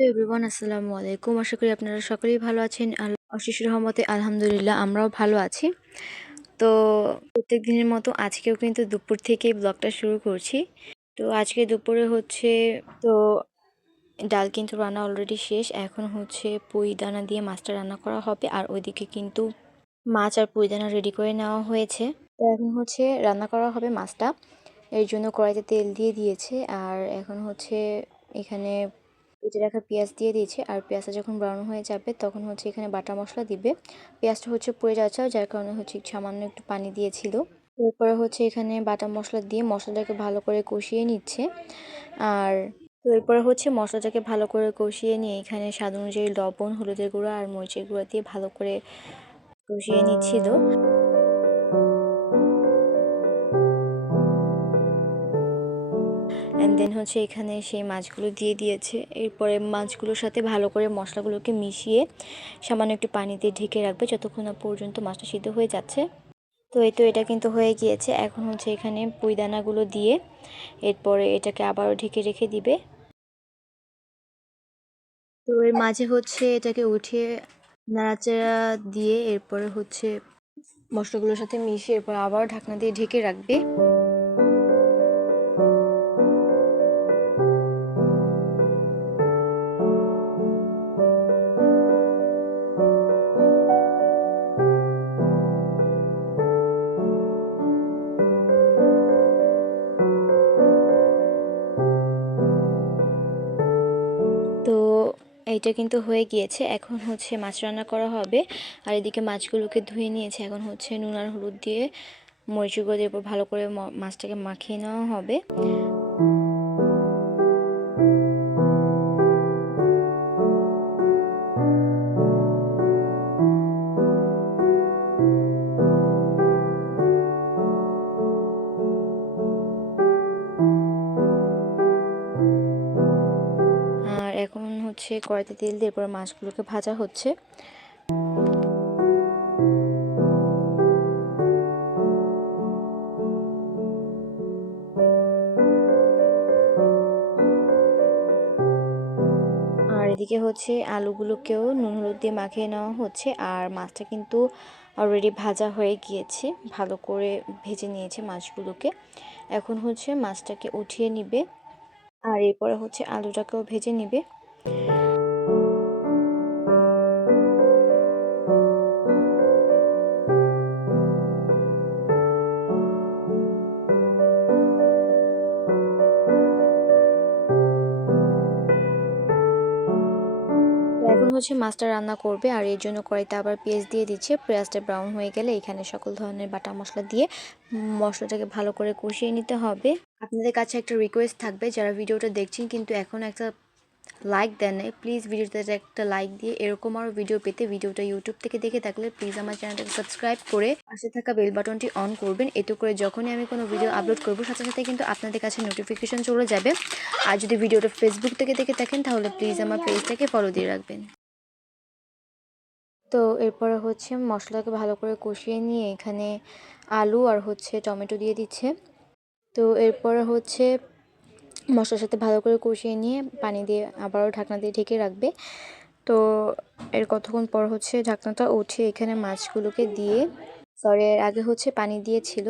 Hello everyone, আসসালামু আলাইকুম। আশা করি আপনারা সকলেই ভালো আছেন। অশিস রহমতে আলহামদুলিল্লাহ আমরাও ভালো আছি। তো প্রত্যেক দিনের মতো আজকেও কিন্তু দুপুর থেকেই ব্লগটা শুরু করছি। তো আজকে দুপুরে হচ্ছে, তো ডাল কিন্তু রান্না অলরেডি শেষ। এখন হচ্ছে পুঁই দানা দিয়ে মাছটা রান্না করা হবে। আর ওইদিকে কিন্তু মাছ আর পুঁই দানা রেডি করে নেওয়া হয়েছে। তো এখন হচ্ছে রান্না করা হবে মাছটা। এর জন্য কড়াইতে তেল দিয়ে দিয়েছে। আর এখন হচ্ছে এখানে কেটে রাখা পেঁয়াজ দিয়ে দিয়েছে। আর পেঁয়াজটা যখন ব্রাউন হয়ে যাবে, তখন হচ্ছে এখানে বাটা মশলা দিবে। পেঁয়াজটা হচ্ছে পুড়ে যাচ্ছে যার কারণে হচ্ছে সামান্য একটু পানি দিয়েছিল। এরপরে হচ্ছে এখানে বাটা মশলা দিয়ে মশলাটাকে ভালো করে কষিয়ে নিচ্ছে। আর তো এরপরে হচ্ছে মশলাটাকে ভালো করে কষিয়ে নিয়ে এখানে স্বাদ অনুযায়ী লবণ, হলুদের গুঁড়ো আর মরিচের গুঁড়া দিয়ে ভালো করে কষিয়ে নিচ্ছিল। দেন হচ্ছে এখানে সেই মাছগুলো দিয়ে দিয়েছে। এরপরে মাছগুলোর সাথে ভালো করে মশলাগুলোকে মিশিয়ে সামান্য একটু পানি দিয়ে ঢেকে রাখবে যতক্ষণ না পর্যন্ত মাছটা সিদ্ধ হয়ে যাচ্ছে। তো এই তো এটা কিন্তু হয়ে গিয়েছে। এখন হচ্ছে এখানে পুইদানাগুলো দিয়ে এরপরে এটাকে আবারও ঢেকে রেখে দিবে। তো এর মাঝে হচ্ছে এটাকে উঠিয়ে নাড়াচাড়া দিয়ে এরপরে হচ্ছে মশলাগুলোর সাথে মিশিয়ে এরপর আবার ঢাকনা দিয়ে ঢেকে রাখবে। এইটা কিন্তু হয়ে গিয়েছে। এখন হচ্ছে মাছ রান্না করা হবে। আর এদিকে মাছগুলোকে ধুয়ে নিয়েছে। এখন হচ্ছে নুন আর হলুদ দিয়ে মরিচ গুঁড়ো দিয়ে ভালো করে মাছটাকে মাখিয়ে নেওয়া হবে। হচ্ছে কড়াইতে তেল দিয়ে এরপর মাছগুলোকে ভাজা হচ্ছে। আর এদিকে হচ্ছে আলুগুলোকেও নুন হলুদ দিয়ে মাখিয়ে নেওয়া হচ্ছে, আর মাছটা কিন্তু অলরেডি ভাজা হয়ে গিয়েছে। ভালো করে ভেজে নিয়েছে মাছগুলোকে। এখন হচ্ছে মাছটাকে উঠিয়ে নিবে, আর এরপরে হচ্ছে আলুটাকেও ভেজে নিবে। এখন হচ্ছে মাছটা রান্না করবে আর এর জন্য কড়াইতে আবার পেঁয়াজ দিয়ে দিচ্ছে। পেঁয়াজটা ব্রাউন হয়ে গেলে এখানে সকল ধরনের বাটা মশলা দিয়ে মশলাটাকে ভালো করে কষিয়ে নিতে হবে। আপনাদের কাছে একটা রিকোয়েস্ট থাকবে, যারা ভিডিওটা দেখছেন কিন্তু এখন একটা লাইক দেন নাই প্লিজ ভিডিওতে একটা লাইক দিয়ে এরকম আরও ভিডিও পেতে ভিডিওটা ইউটিউব থেকে দেখে থাকলে প্লিজ আমার চ্যানেলটাকে সাবস্ক্রাইব করে পাশে থাকা বেল বাটনটি অন করবেন। এতে করে যখনই আমি কোনো ভিডিও আপলোড করব, সাথে সাথে কিন্তু আপনাদের কাছে নোটিফিকেশন চলে যাবে। আর যদি ভিডিওটা ফেসবুক থেকে দেখে থাকেন, তাহলে প্লিজ আমার পেজটাকে ফলো দিয়ে রাখবেন। তো এরপরে হচ্ছে মশলাকে ভালো করে কষিয়ে নিয়ে এখানে আলু আর হচ্ছে টমেটো দিয়ে দিচ্ছে। তো এরপরে হচ্ছে মশলার সাথে ভালো করে কষিয়ে নিয়ে পানি দিয়ে আবারও ঢাকনা দিয়ে ঢেকে রাখবে। তো এর কতক্ষণ পর হচ্ছে ঢাকনাটা উঠে এখানে মাছগুলোকে দিয়ে সরি এর আগে হচ্ছে পানি দিয়েছিল,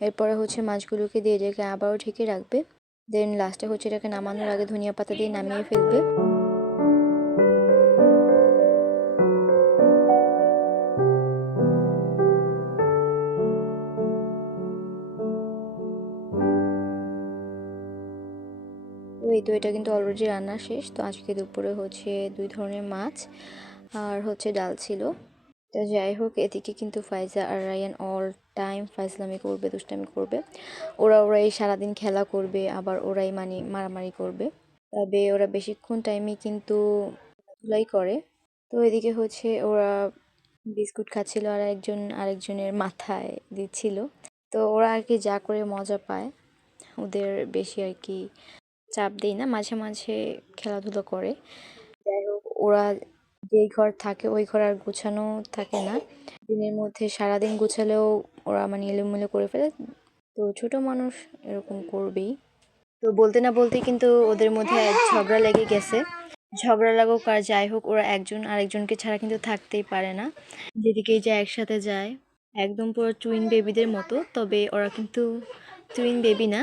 এরপরে হচ্ছে মাছগুলোকে দিয়ে রেখে আবারও ঢেকে রাখবে। দেন লাস্টে হচ্ছে এটাকে নামানোর আগে ধনিয়া পাতা দিয়ে নামিয়ে ফেলবে। তো এটা কিন্তু অলরেডি রান্না শেষ। তো আজকে দুপুরে হচ্ছে দুই ধরনের মাছ আর হচ্ছে ডাল ছিল। তো যাই হোক, এদিকে কিন্তু ফাইজা আর রায়ান অল টাইম ফাইজলামি করবে, দুষ্টামি করবে। ওরা ওরাই সারাদিন খেলা করবে, আবার ওরাই মানে মারামারি করবে। তবে ওরা বেশিক্ষণ টাইমে কিন্তু ধুলাই করে। তো এদিকে হচ্ছে ওরা বিস্কুট খাচ্ছিল আর একজন আরেকজনের মাথায় দিচ্ছিল। তো ওরা আর কি যা করে মজা পায়, ওদের বেশি আর কি চাপ দিই না, মাঝে মাঝে খেলাধুলো করে। যাই হোক, ওরা যেই ঘর থাকে ওই ঘর আর গোছানো থাকে না। দিনের মধ্যে সারাদিন গোছালেও ওরা মানে এলোমেলো করে ফেলে। তো ছোট মানুষ এরকম করবেই। তো বলতে না বলতে কিন্তু ওদের মধ্যে ঝগড়া লেগে গেছে। ঝগড়া লাগুক আর যাই হোক, ওরা একজন আরেকজনকে ছাড়া কিন্তু থাকতেই পারে না। যেদিকেই যায় একসাথে যায়। একদম পুরো টুইন বেবিদের মতো, তবে ওরা কিন্তু টুইন বেবি না।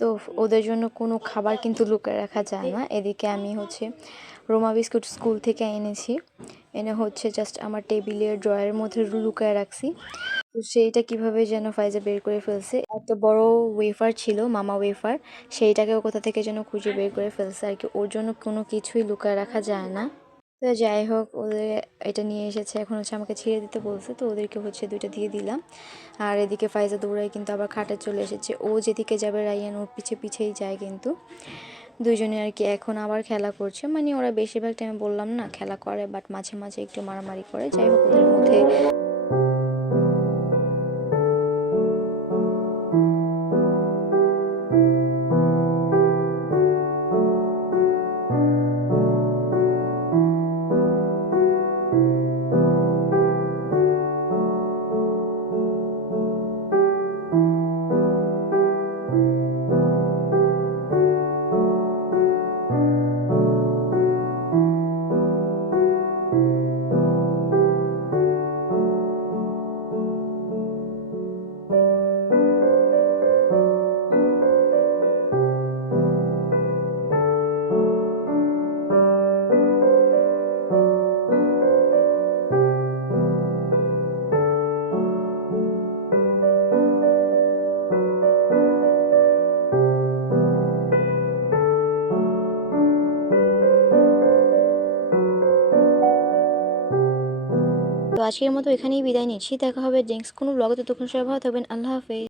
তো ওদের জন্য কোনো খাবার কিন্তু লুকিয়ে রাখা যায় না। এদিকে আমি হচ্ছে রোমা বিস্কুট স্কুল থেকে এনেছি। এনে হচ্ছে জাস্ট আমার টেবিলের ড্রয়ের মধ্যে লুকায় রাখছি। তো সেইটা কীভাবে যেন ফাইজা বের করে ফেলছে। এত বড় ওয়েফার ছিল, মামা ওয়েফার সেইটাকেও কোথা থেকে যেন খুঁজে বের করে ফেলছে। আর কি ওর জন্য কোনো কিছুই লুকায় রাখা যায় না। তো যাই হোক, ওদের এটা নিয়ে এসেছে, এখন হচ্ছে আমাকে ছিঁড়ে দিতে বলছে, তো ওদেরকে হচ্ছে দুইটা দিয়ে দিলাম। আর এদিকে ফাইজা দৌড়াই কিন্তু আবার খাটে চলে এসেছে। ও যেদিকে যাবে রাইয়ান ওর পিছে পিছেই যায় কিন্তু। দুজনে আর কি এখন আবার খেলা করছে। মানে ওরা বেশিরভাগ টাইমে বললাম না, খেলা করে বাট মাঝে মাঝে একটু মারামারি করে। যাই হোক, ওদের মধ্যে আজকের মতো এখানেই বিদায় নিচ্ছি। দেখা হবে নেক্সট কোনো ব্লগে তখন সবাই ভালো থাকবেন। আল্লাহ হাফেজ।